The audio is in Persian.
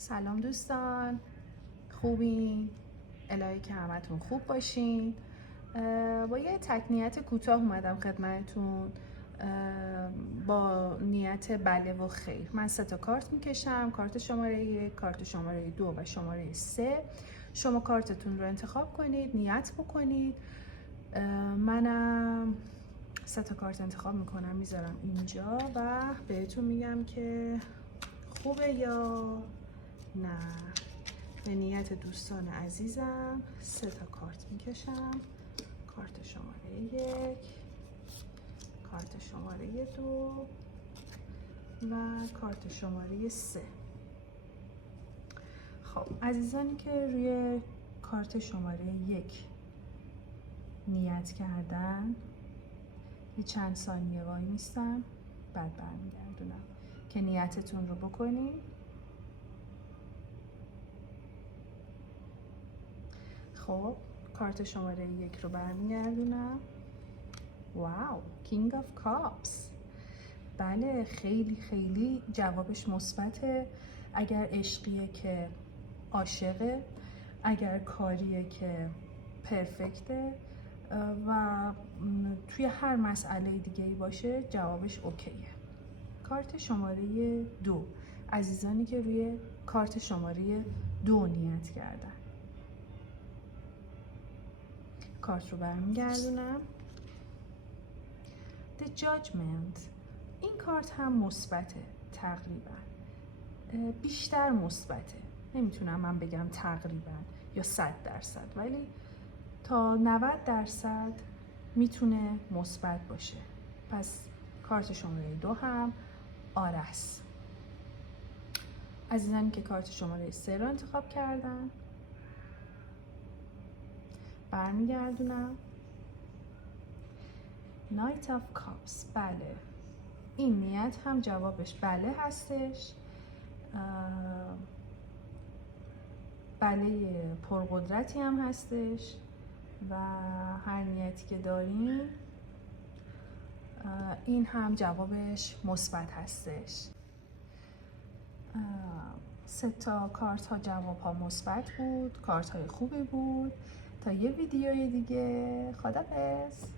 سلام دوستان، خوبین؟ الهی که همتون خوب باشین. با یه تکنیت کوتاه اومدم خدمتتون با نیت بله و خیر. من 3 کارت میکشم، کارت شماره 1، کارت شماره 2 و شماره 3. شما کارتتون رو انتخاب کنید، نیت بکنید. منم 3 کارت انتخاب میکنم، میذارم اینجا و بهتون میگم که خوبه یا نه. به نیت دوستان عزیزم 3 کارت میکشم. کارت شماره 1، کارت شماره 2 و کارت شماره 3. خب عزیزانی که روی کارت شماره 1 نیت کردن یه چند ثانیه وای میستم، بعد برمیگردونم که نیتتون رو بکنید. خب کارت شماره 1 رو برمیگردونم. واو، کینگ آف کاپس. بله، خیلی خیلی جوابش مثبته. اگر عشقیه که عاشقه، اگر کاریه که پرفکته و توی هر مسئله دیگه ای باشه جوابش اوکیه. کارت شماره 2، عزیزانی که روی کارت شماره 2 نیت کردن، کارت رو برمیگردونم. The Judgment. این کارت هم مثبته، تقریبا بیشتر مثبته. نمیتونم من بگم تقریبا یا 100%، ولی تا 90% میتونه مثبت باشه. پس کارت شماره 2 هم آرس. عزیزانی که کارت شماره 3 رو انتخاب کردن، برمیگردونم. Knight of Cups. بله، این نیت هم جوابش بله هستش. بله پرقدرتی هم هستش و هر نیتی که داریم این هم جوابش مثبت هستش. 3 کارت ها جواب ها مثبت بود، کارت های خوبی بود. تا یه ویدیوی دیگه، خداحافظ.